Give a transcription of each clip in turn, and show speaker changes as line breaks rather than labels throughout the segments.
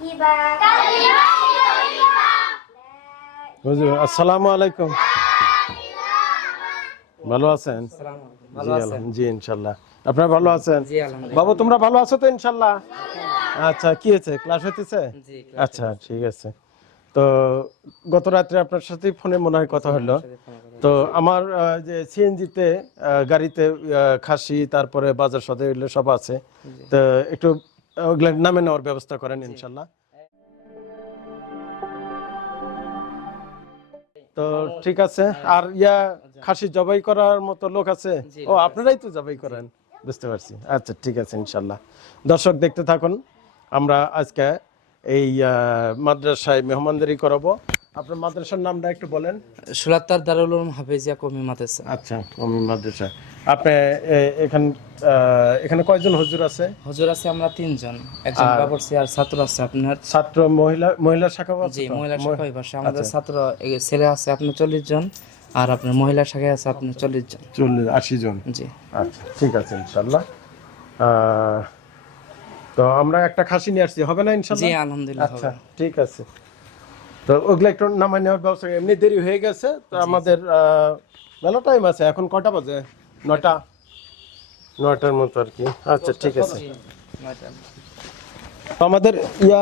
طيبا كلمة طيبة
হুজুর আসসালামু আলাইকুম ভালো আছেন
ভালো
জি,
আছেন?
আলহাম- জি ইনশাল্লাহ আপনারা ভালো আছেন
জি আলহামদুলিল্লাহ
বাবু তোমরা ভালো আছো তো ইনশাল্লাহ আচ্ছা কি হয়েছে ক্লাস হইতেছে
জি
আচ্ছা ঠিক আছে তো গত রাত্রে আপনার সাথে ফোনে মনে হয় কথা হলো তো আমার আহ, যে সিএনজিতে গাড়িতে আহ, খাসি তারপরে বাজার সদে এগুলো সব আছে তো একটু ওগুলো নামে নেওয়ার ব্যবস্থা করেন ইনশাল্লাহ। তো ঠিক আছে। আর ইয়া খাসি জবাই করার মতো লোক আছে? ও আপনারাই তো জবাই করেন। বুঝতে পারছি। আচ্ছা ঠিক আছে ইনশাল্লাহ। দর্শক দেখতে থাকুন। আমরা আজকে এই মাদ্রাসায় মেহমানদারি করাবো। আপনার মাদ্রাসার নামটা একটু বলেন।
সুলাত্তার দারুল উলুম হাফেজিয়া কমি মাদ্রাসা।
আচ্ছা আমি মাদ্রাসা। আপনি এখান এখানে কয়জন হুজুর আছে?
হুজুর আছে আমরা তিনজন। একজন বাবরসি আর ছাত্র আছে আপনার।
ছাত্র মহিলা মহিলা শাখা আছে
জি মহিলা শাখায় আমাদের ছাত্র ছেলে আছে আপনার চল্লিশ জন আর আপনার মহিলা শাখায় আছে আপনার চল্লিশ জন।
চল্লিশ আশি জন।
জি।
আচ্ছা ঠিক আছে ইনশাল্লাহ। আহ, তো আমরা একটা খাসি নিয়ে আসছি। হবে না
জি আলহামদুলিল্লাহ
আচ্ছা ঠিক আছে। তো ওগুলো একটু নামাই নেওয়ার ব্যবস্থা এমনি দেরি হয়ে গেছে তো আমাদের মেলা টাইম আছে এখন কটা বাজে? নটা। নটার মতো আর কি। আচ্ছা ঠিক আছে। আমাদের ইয়া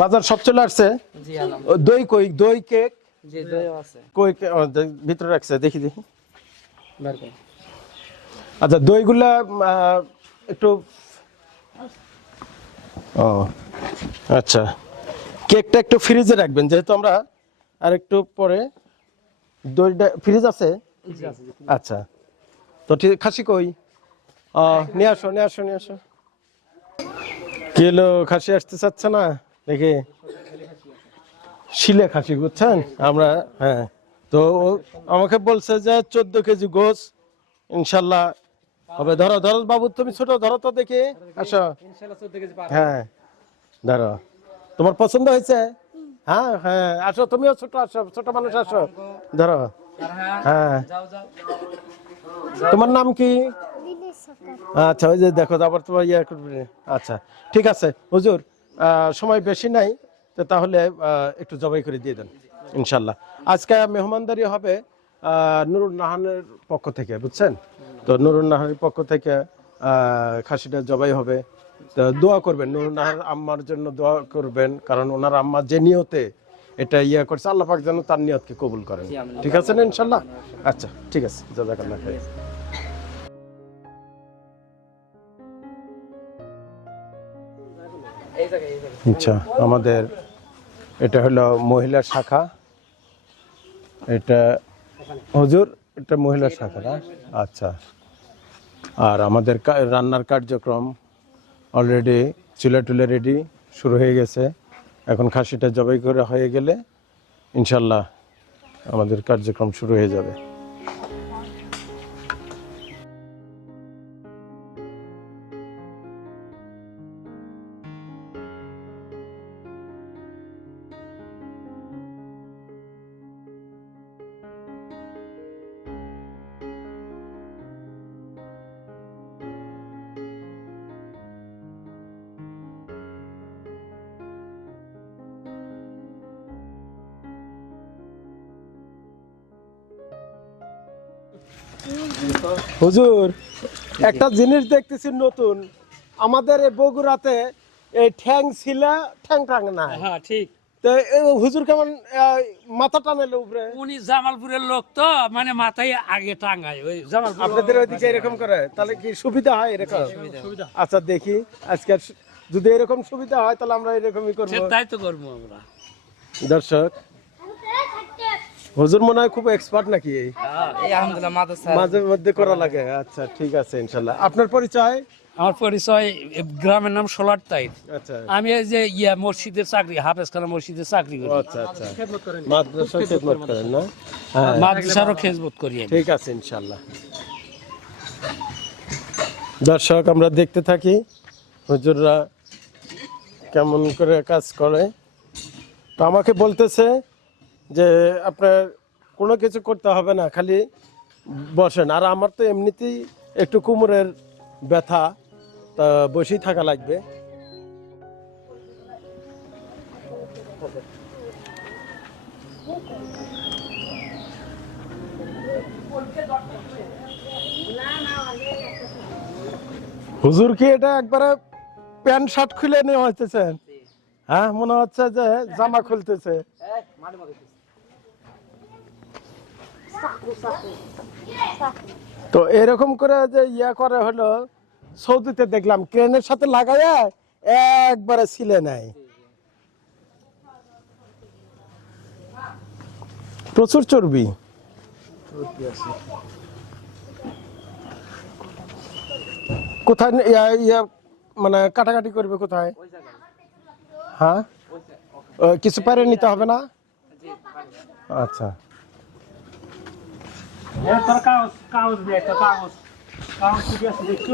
বাজার সব চলে আসছে? দই কই? দই কেক? কই ভিতরে রাখছে দেখি দেখি। আচ্ছা দইগুলা একটু ও আচ্ছা। কেকটা একটু ফ্রিজে রাখবেন যেহেতু আমরা আর একটু পরে দইটা ফ্রিজ আছে? আচ্ছা। তো ঠিক খাসি কই? নিয়ে আসো নিয়ে আসো নিয়ে আসো। কিলো খাসি আসতে চাচ্ছে না? দেখি। শিলে খাসি বুঝছেন? আমরা হ্যাঁ। তো আমাকে বলছে যে চোদ্দ কেজি গোস ইনশাল্লাহ হবে। ধরো ধরো বাবু তুমি ছোট ধরো তো দেখি। আসো। হ্যাঁ। ধরো। তোমার পছন্দ হয়েছে? হ্যাঁ হ্যাঁ আসো তুমিও ছোট আসো ছোট মানুষ আসো। ধরো। হ্যাঁ।
যাও যাও।
তোমার নাম কি? আচ্ছা ওই যে দেখো আবার তোমার ইয়ে করবে। আচ্ছা ঠিক আছে। হুজুর সময় বেশি নাই তো তাহলে একটু জবাই করে দিয়ে দেন ইনশাল্লাহ। আজকে মেহমানদারি হবে নুরুল নাহানের পক্ষ থেকে বুঝছেন? তো নুরুল নাহানের পক্ষ থেকে আহ, খাসিটা জবাই হবে। দোয়া করবেন। নাহার আম্মার জন্য দোয়া করবেন কারণ ওনার আম্মা যে নিয়তে এটা ইয়ে করছে আল্লাহ পাক যেন তার নিয়তকে কবুল করেন। ঠিক আছে না ইনশাল্লাহ? আচ্ছা ঠিক আছে জাজাকাল্লাহ
জায়গায়
আচ্ছা আমাদের এটা হলো মহিলা শাখা। এটা হুজুর এটা মহিলা শাখা আচ্ছা। আর আমাদের রান্নার কার্যক্রম অলরেডি চুলা টুলে রেডি শুরু হয়ে গেছে। এখন খাসিটা জবাই করা হয়ে গেলে ইনশাল্লাহ আমাদের কার্যক্রম শুরু হয়ে যাবে। হুজুর একটা জিনিস দেখতেছি নতুন। আমাদের এই বগুড়াতে এই ঠ্যাং ছিলা ঠ্যাং টাং না
হ্যাঁ ঠিক।
তো হুজুর কেমন মাথা টানেল উপরে?
উনি জামালপুরের লোক তো মানে মাথায় আগে টাঙ্গায় ওই জামালপুর
আপনাদের ওইদিকে এরকম করে? তাহলে কি সুবিধা হয় এরকম? আচ্ছা দেখি। আজকে যদি এরকম সুবিধা হয় তাহলে আমরা এরকমই করব।
তাই তো করব আমরা।
দর্শক হুজুর মনে হয় খুব এক্সপার্ট নাকি এই?
এই আলহামদুলিল্লাহ মাদ্রাসা।
মাঝে মধ্যে করা লাগে। আচ্ছা ঠিক আছে ইনশাল্লাহ আপনার পরিচয়?
আমার পরিচয় গ্রামের নাম সোলার তাইর।
আচ্ছা।
আমি এই যে ইয়া মসজিদের চাকরি হাফেজ খানা মসজিদের চাকরি করি।
আচ্ছা আচ্ছা। মাদ্রাসা খেদমত করেন না? হ্যাঁ।
মাদ্রাসারও খেজবোধ করি
ঠিক আছে ইনশাল্লাহ দর্শক আমরা দেখতে থাকি। হুজুররা কেমন করে কাজ করে। তো আমাকে বলতেছে যে আপনার কোনো কিছু করতে হবে না, খালি বসেন। আর আমার তো এমনিতেই একটু কোমরের ব্যথা, তা বসেই থাকা লাগবে। হুজুর কি এটা একবারে প্যান্ট শার্ট খুলে নিয়ে হইতেছেন হ্যাঁ মনে হচ্ছে যে জামা খুলতেছে। তো এরকম করে যে ইয়া করে হলো, সৌদিতে দেখলাম, ক্রেনের সাথে লাগাইয়া একবারে ছিলে নাই প্রচুর চর্বি। কোথায় ইয়া মানে কাটাকাটি করবে কোথায়? হ্যাঁ? কিছু পারে নিতে হবে না? আচ্ছা।
এ তোর কাগজ কাগজ দে একটা কাগজ কাগজ ঠিক আছে দেখছ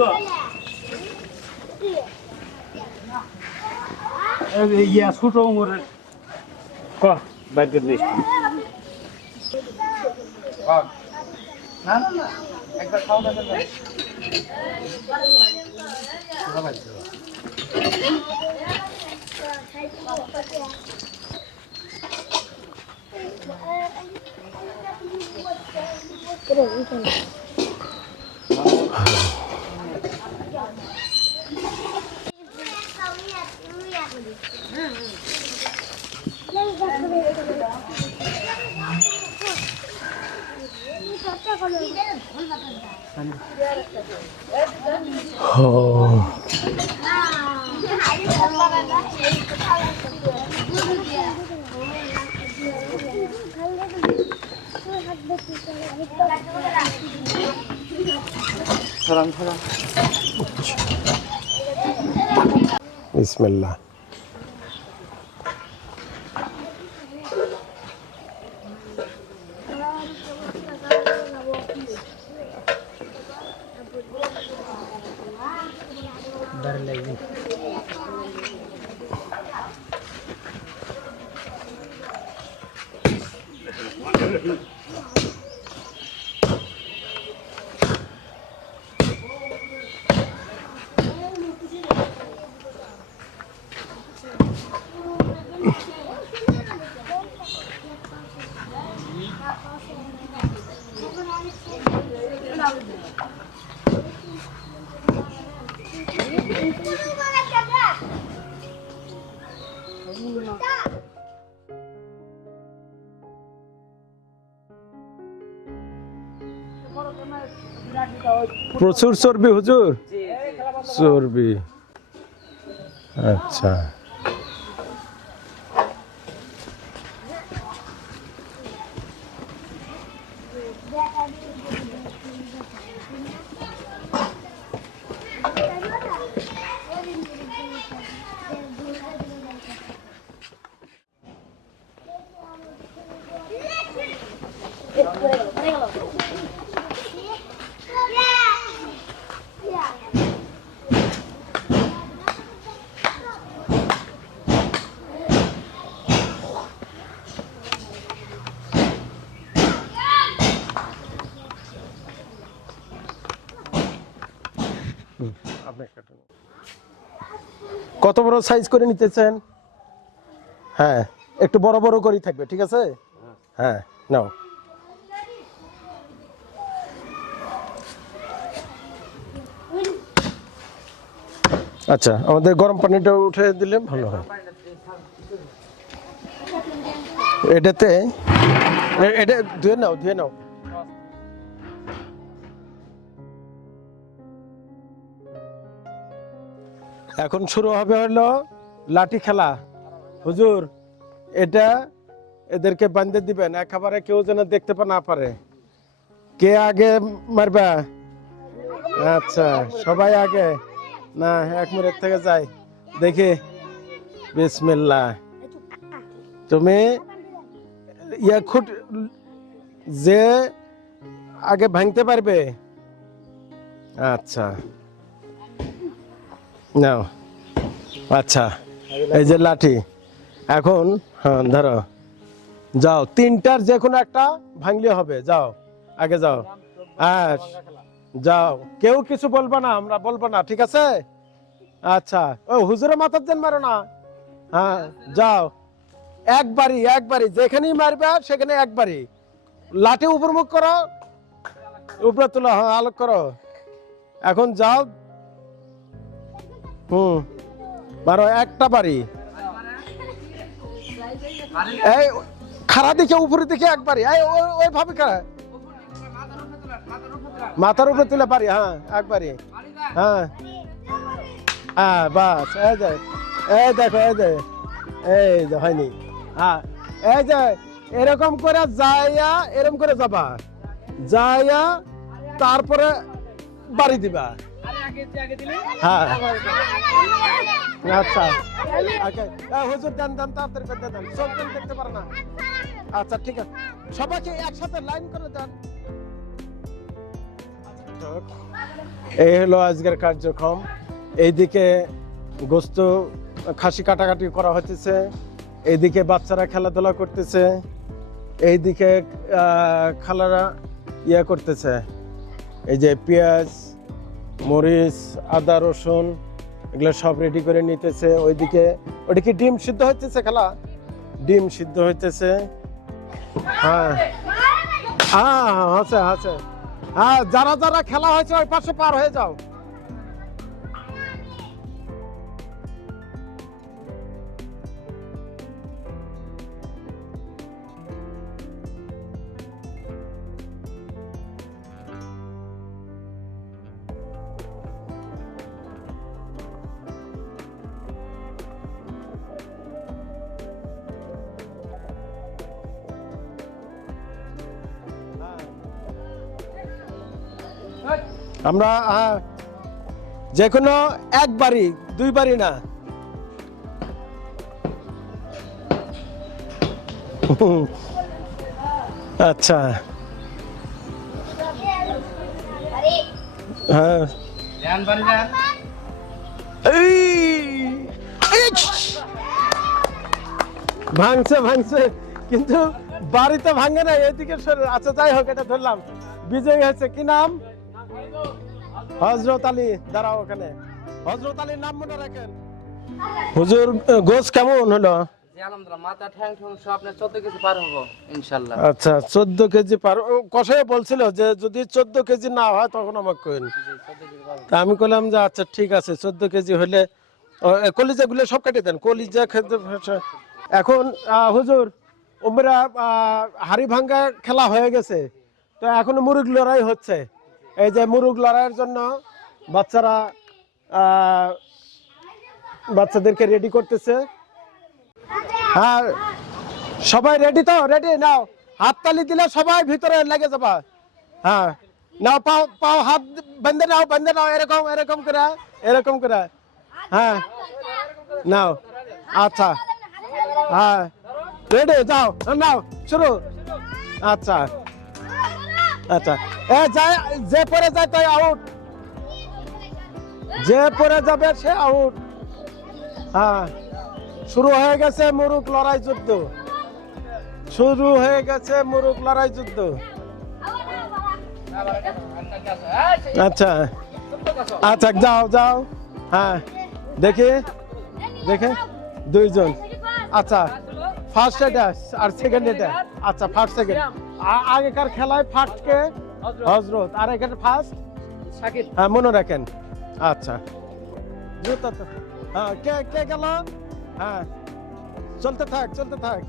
ইয়া ছোট উমরের ক বাইর করে দিস
একবার খাওয়া দাওয়া করবেন? সরান সরান
বিসমিল্লাহ
ডর
প্রচুর চর্বি হুজুর? চর্বি। আচ্ছা। কত বড় সাইজ করে নিতেছেন? হ্যাঁ একটু বড় বড় করেই থাকবে, ঠিক আছে? হ্যাঁ নাও। আচ্ছা আমাদের গরম পানিটা উঠে দিলে ভালো হয়। এটাতে এটা ধুয়ে নাও ধুয়ে নাও। এখন শুরু হবে হলো লাঠি খেলা। হুজুর, এটা এদেরকে বান্ধে দিবেন, একেবারে কেউ যেন দেখতে পা না পারে। কে আগে মারবা? আচ্ছা সবাই আগে। না, এক মিনিট থেকে যাই। দেখি। বিসমিল্লা তুমি ইয়া খুট, যে আগে ভাঙতে পারবে? আচ্ছা। নাও। আচ্ছা এই যে লাঠি। এখন হ্যাঁ ধরো। যাও, তিনটার যে কোনো একটা ভাঙলে হবে, যাও, আগে যাও। হ্যাঁ যাও, কেউ কিছু বলব না, আমরা বলব না, ঠিক আছে? আচ্ছা ও হুজুরের মাথার দেন মারো না। হ্যাঁ যাও। একবারই একবারই, যেখানেই মারবে, সেখানে একবারই। লাঠি উপরমুখ করো, উপরে তোলা হ্যাঁ আলোক করো। এখন যাও হুম মারো একটা বাড়ি। এই খারা দিকে উপরে দিকে একবারই এই, ওই- ওইভাবে খারা মাথার উপরে তুলে পারি হ্যাঁ একবারই হ্যাঁ। হ্যাঁ বাস, এই যে, এই দেখো, এই যে এই যে, হয়নি। হ্যাঁ এই যে, এরকম করে যাইয়া, এরকম করে যাবা। যাইয়া তারপরে বাড়ি দিবা। হ্যাঁ। আচ্ছা। ওকে এই হুজুর দেন দেন তাড়াতাড়ি করে দেন সব দিন দেখতে পারে না। আচ্ছা ঠিক আছে। সবাইকে একসাথে লাইন করে দেন। এই হলো আজকের কার্যক্রম। এইদিকে গোস্ত খাসি কাটাকাটি করা হতেছে এইদিকে বাচ্চারা খেলাধুলা করতেছে। এইদিকে খালারা ইয়ে করতেছে। এই যে পেঁয়াজ মরিচ, আদা, রসুন, এগুলো সব রেডি করে নিতেছে। ওইদিকে ওটা কি ডিম সিদ্ধ হইতেছে খালা? ডিম সিদ্ধ হইতেছে। হ্যাঁ। হ্যাঁ হ্যাঁ আছে আছে হ্যাঁ যারা যারা খেলা হয়েছে ওই পাশে পার হয়ে যাও। আমরা যে কোনো একবারই, দুইবারই না। আচ্ছা। হ্যাঁ। ভাঙছে ভাঙছে। কিন্তু বাড়িতে ভাঙে না এদিকে আচ্ছা যাই হোক, এটা ধরলাম। বিজয়ী হয়েছে। কি নাম? হজরত আলী দাঁড়াও ওখানে। হজরত আলীর নাম মনে রাখেন? হুজুর গোস কেমন হলো?
জি আলহামদুলিল্লাহ মাথা ঠ্যাং ঠ্যাং সব আপনার চোদ্দ কেজি পার হব ইনশাল্লাহ
আচ্ছা চোদ্দ কেজি পার। কষাই বলছিল যে যদি চোদ্দ কেজি না হয় তখন আমাকে কইন। তা আমি কইলাম যে আচ্ছা ঠিক আছে চোদ্দ কেজি হলে কলিজাগুলো সব কেটে দেন। কলিজা খেতে এখন হুজুর ওমরা হাড়ি ভাঙ্গা খেলা হয়ে গেছে। তো এখন মুরুগ লড়াই হচ্ছে। এই যে মুরুগ লড়াইয়ের জন্য বাচ্চারা বাচ্চাদেরকে রেডি করতেছে। হ্যাঁ সবাই রেডি তো? রেডি নাও। হাততালি দিলে সবাই ভিতরে লেগে যাবা। হ্যাঁ। নাও, পাও পাও, হাত বেঁধে নাও বেঁধে নাও, এরকম এরকম করে এরকম করে। হ্যাঁ। নাও। আচ্ছা। হ্যাঁ। রেডি যাও। নাও, শুরু। আচ্ছা। আচ্ছা। যে পরে যায় তাই আউট যে পরে যাবে সে আউট হ্যাঁ। শুরু হয়ে গেছে মুরুক লড়াই যুদ্ধ। শুরু হয়ে গেছে মুরুক লড়াই যুদ্ধ। আচ্ছা। আচ্ছা যাও যাও। হ্যাঁ। দেখি। দেখে। দুইজন। আচ্ছা। ফার্স্ট এটা আর সেকেন্ড এটা আচ্ছা ফার্স্ট সেকেন্ড আগেকার খেলায় ফার্স্ট কে হজরত আর এখানে ফার্স্ট
সাকিব
হ্যাঁ মনে রাখেন। আচ্ছা। জুতা হ্যাঁ কে কে গেল? হ্যাঁ। চলতে থাক চলতে থাক।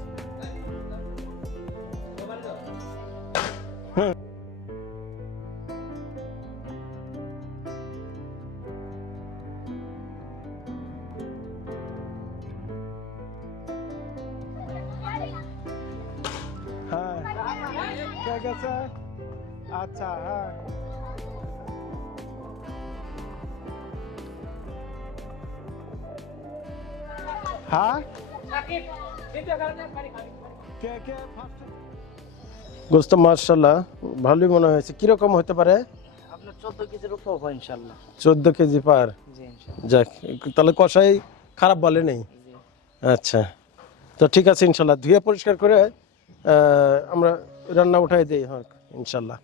গোস্ত মার্শাল্লাহ ভালোই মনে হয়েছে। কীরকম হতে পারে?
চোদ্দ
কেজি পার? যাক তাহলে কষাই খারাপ বলে নেই। আচ্ছা তো ঠিক আছে ইনশাল্লাহ ধুয়ে পরিষ্কার করে আমরা রান্না উঠাই দিই হ্যাঁ ইনশাল্লাহ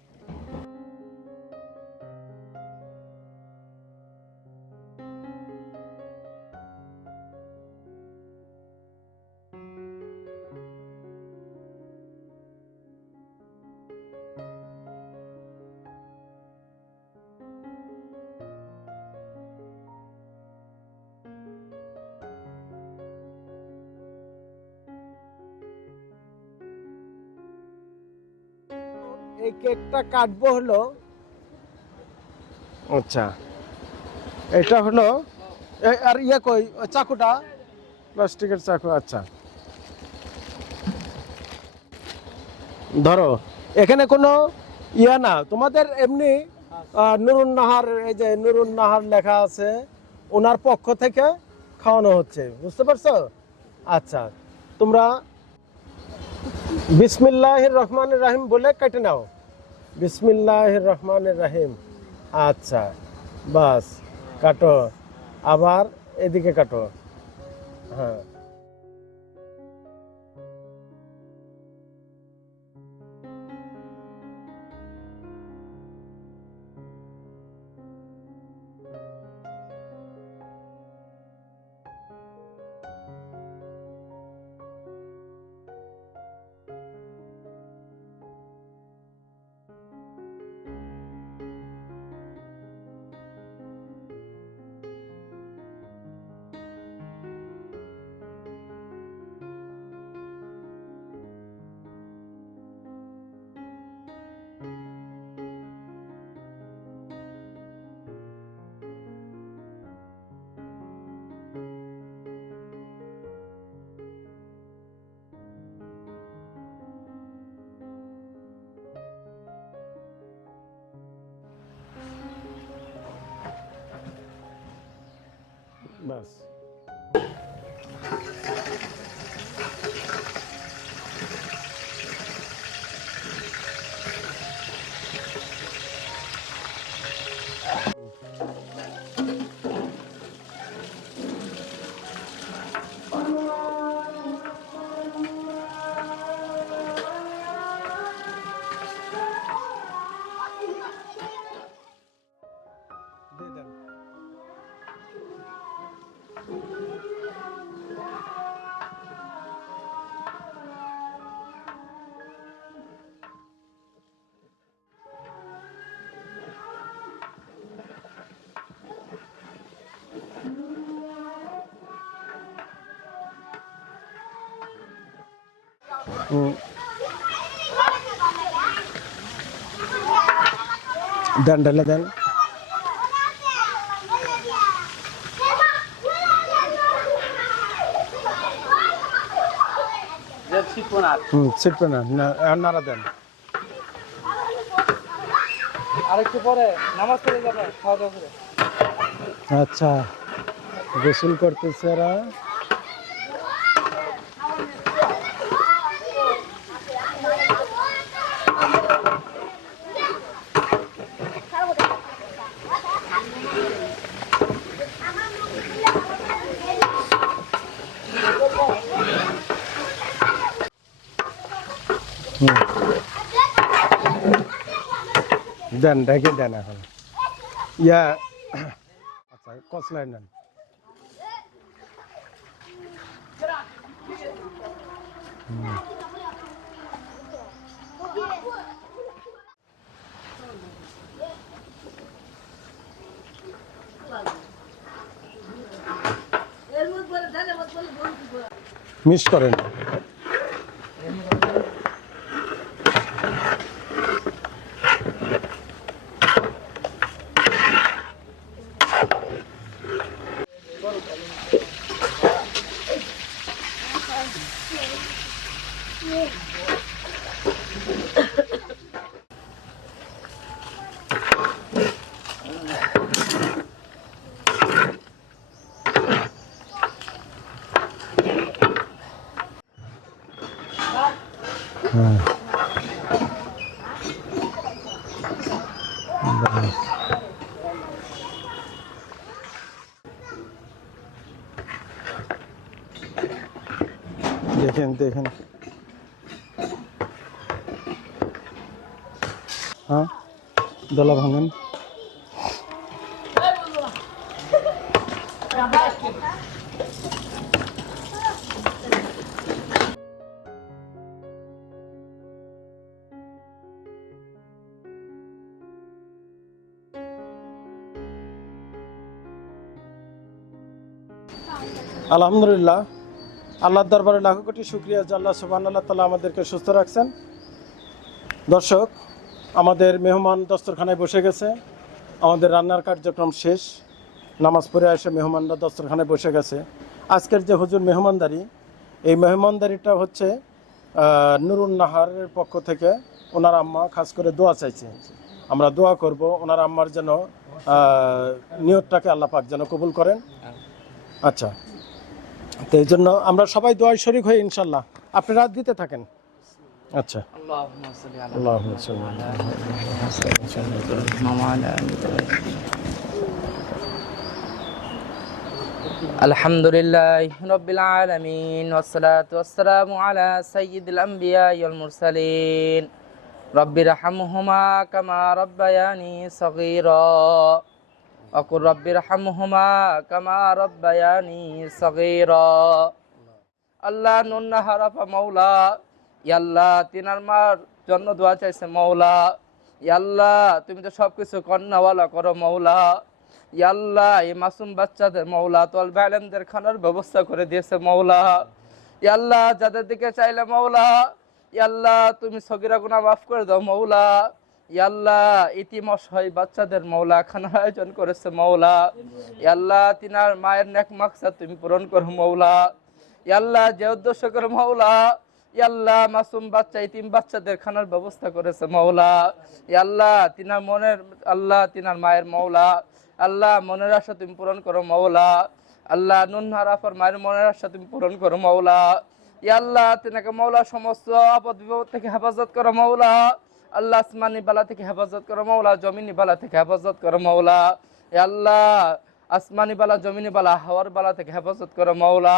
এই কেকটা কাটবো হলো আচ্ছা। এটা হলো আর ইয়ে কই, চাকুটা? প্লাস্টিকের চাকু আচ্ছা। ধরো, এখানে কোনো ইয়া না। তোমাদের এমনি নুরুন নাহার, এই যে নুরুন নাহার লেখা আছে, ওনার পক্ষ থেকে খাওয়ানো হচ্ছে। বুঝতে পারছ? আচ্ছা তোমরা বিসমিল্লাহির রহমান রাহিম বলে কেটে নাও। বিসমিল্লাহির রহমান রাহিম আচ্ছা বাস কাটো। আবার এদিকে কাটো। হ্যাঁ। বাস দেন ঢেলে দেন। হুম ছিটবে না। নাড়া দেন।
আরেকটু পরে নামাজ পড়ে যাবে খাওয়া দাওয়া করে।
আচ্ছা গোসল করতেছে এরা। দেন ঢেকে দেন এখন। ইয়া আচ্ছা কসলাই নেন মিস করেন। দেখেন দেখেন। হ্যাঁ? দলা ভাঙেন। আলহামদুলিল্লাহ। আল্লাহর দরবারে লাখো কোটি শুক্রিয়া যে আল্লাহ সুবাহ আল্লাহ তালা আমাদেরকে সুস্থ রাখছেন। দর্শক, আমাদের মেহমান দস্তরখানায় বসে গেছে। আমাদের রান্নার কার্যক্রম শেষ। নামাজ পড়ে এসে মেহমানরা দস্তরখানায় বসে গেছে। আজকের যে হুজুর মেহমানদারি, এই মেহমানদারিটা হচ্ছে নুরুন নাহারের পক্ষ থেকে ওনার আম্মা খাস করে দোয়া চাইছে। আমরা দোয়া করব ওনার আম্মার যেন নিয়তটাকে আল্লাহ পাক যেন কবুল করেন। আচ্ছা তো এই জন্য আমরা সবাই দোয়াই শরিক হয়ে ইনশাল্লাহ। আপনি রাত দিতে থাকেন? আচ্ছা।
আলহামদুলিল্লাহ রবিল আলমিন ওসালাতাম আলা সঈদুল আম্বিয়া মুরসালিন। রব্বির হামহুমা কামা রব্বায়ানি সগীরা। অকুর রব্বির হামহুমা কামা রব্বায়ানি সগীরা। আল্লাহ নুন্না হারাফা মৌলা ইয়াল্লাহ তিনার মার জন্য দোয়া চাইছে মৌলা ইয়াল্লাহ তুমি তো সব কিছু কন্যাওয়ালা করো মৌলা ইয়াল্লাহ এই মাসুম বাচ্চাদের মৌলা তোল ভাইলেনদের খানার ব্যবস্থা করে দিয়েছে মৌলা ইয়াল্লাহ যাদের দিকে চাইলে মৌলা ইয়াল্লাহ তুমি সগিরা গুণা মাফ করে দাও মৌলা ইয়াল্লাহ অসহায় বাচ্চাদের মৌলা খানার আয়োজন করেছে মৌলা। ইয়াল্লাহ তিনার মায়ের নেক মাকসাদ তুমি পূরণ করো মৌলা। ইয়াল্লাহ যে উদ্দেশ্য করে মৌলা। ইয়াল্লাহ মাসুম বাচ্চা, ইতিম বাচ্চাদের খানার ব্যবস্থা করেছে মৌলা। ইয়াল্লাহ তিনার মনের, আল্লাহ তিনার মায়ের মৌলা। আল্লাহ, মনের আশা তুমি পূরণ করো মৌলা। আল্লাহ, নুন হারাফার মায়ের মনের আশা তুমি পূরণ করো মৌলা। ইয়াল্লাহ তিনাকে মৌলা সমস্ত আপদ বিপদ থেকে হেফাজত করো মৌলা। আল্লাহ আসমানি বালা থেকে হেফাজত করো মৌলা জমিনি বালা থেকে হেফাজত করো মৌলা আল্লাহ, আসমানি বালা, জমিনি বালা, হাওয়ার বালা থেকে হেফাজত করো মৌলা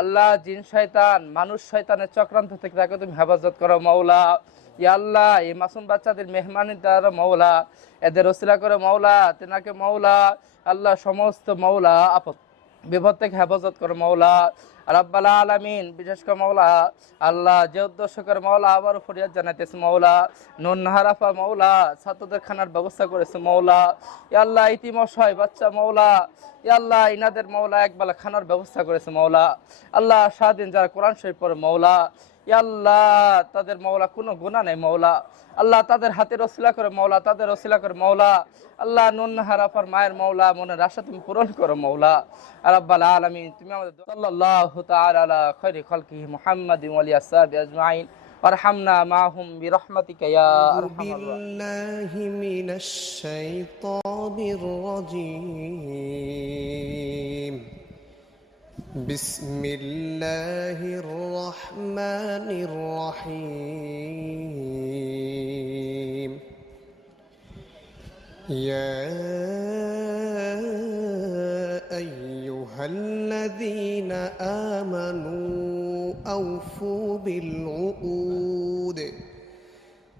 আল্লাহ, জিন শয়তান, মানুষ শয়তানের চক্রান্ত থেকে তাকে তুমি হেফাজত করো মৌলা ইয়া আল্লাহ, এই মাসুম বাচ্চাদের মেহমানি দ্বারা মৌলা এদের ওসিলা করে মৌলা তেনাকে মৌলা আল্লাহ, সমস্ত মৌলা আপদ, বিপদ থেকে হেফাজত করো মৌলা রাব্বাল আলামিন, বিশেষ করে মৌলা আল্লাহ যে উদ্দেশ্যকর মৌলা আবার ফরিয়াদ জানাইতেছে মৌলা নুন হারাফা মৌলা ছাত্রদের খানার ব্যবস্থা করেছে মৌলা আল্লাহ আল্লাহ ইতিমশয় বাচ্চা মৌলা আল্লাহ ইনাদের মৌলা একবেলা খানার ব্যবস্থা করেছে মৌলা আল্লাহ সারাদিন যারা কোরআন শরীফ পরে মৌলা আল্লাহ তাদের মৌলা কোনো গুণা নেই মৌলা আল্লাহ তাদের হাতের ওসিলা করে মৌলা তাদের ওসিলা করে মৌলা আল্লাহ নুন হারাফার মায়ের মৌলা মনের আশা তুমি পূরণ করো মৌলা রাব্বাল আলামিন তুমি আমাদের সাল্লাল্লাহু তাআলা আলা খায়রি খালকিহি মুহাম্মাদিন ওয়া আলিহি আসহাবি আজমাইন ওয়ারহামনা মাহুম বিরহমাতিকা ইয়া আরহামার রাহিমিন।
بالله من الشيطان الرجيم بسم الله الرحمن الرحيم. يا أيها الذين آمنوا أوفوا بالعقود.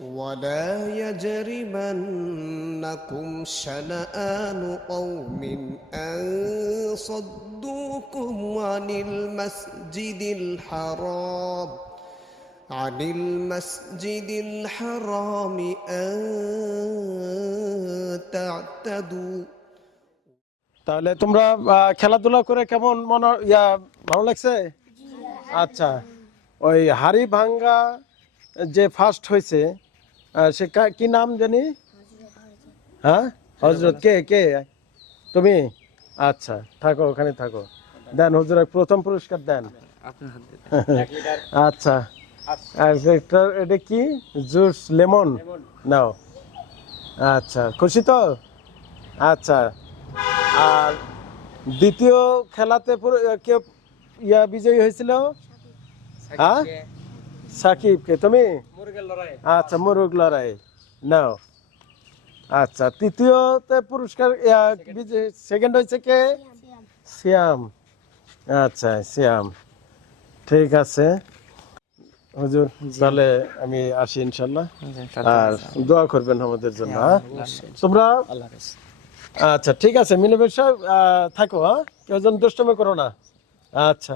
ولا يجرمنكم شنآن قوم أن صدوكم عن المسجد الحرام عن المسجد الحرام أن تعتدوا
তাহলে তোমরা আহ, খেলাধুলা করে কেমন মনে ইয়া ভালো লাগছে আচ্ছা ওই হাড়ি ভাঙ্গা যে ফার্স্ট হয়েছে সে কা- নাম জানি? হ্যাঁ? হজরত কে? কে? তুমি? আচ্ছা থাকো ওখানে থাকো। দেন হুজুরের প্রথম পুরস্কার দেন। আচ্ছা। এটা কি? Juice lemon? নাও। আচ্ছা খুশি তো? আচ্ছা। আর দ্বিতীয় খেলাতে পুরো- কে ইয়া বিজয়ী হয়েছিল? হ্যাঁ? সাকিব কে তুমি? আচ্ছা মুরুগ লড়াই। নাও। আচ্ছা তৃতীয়তে পুরস্কার সেকেন্ড হয়েছে কে? শ্যাম আচ্ছা শ্যাম ঠিক আছে। হুজুর তাহলে আমি আসি ইনশাল্লাহ। আর দোয়া করবেন আমাদের জন্য হ্যাঁ? তোমরা? আচ্ছা ঠিক আছে মিলেমিশে আহ, থাকো হ্যাঁ? কেউ যেন দুষ্টমি করো না। আচ্ছা।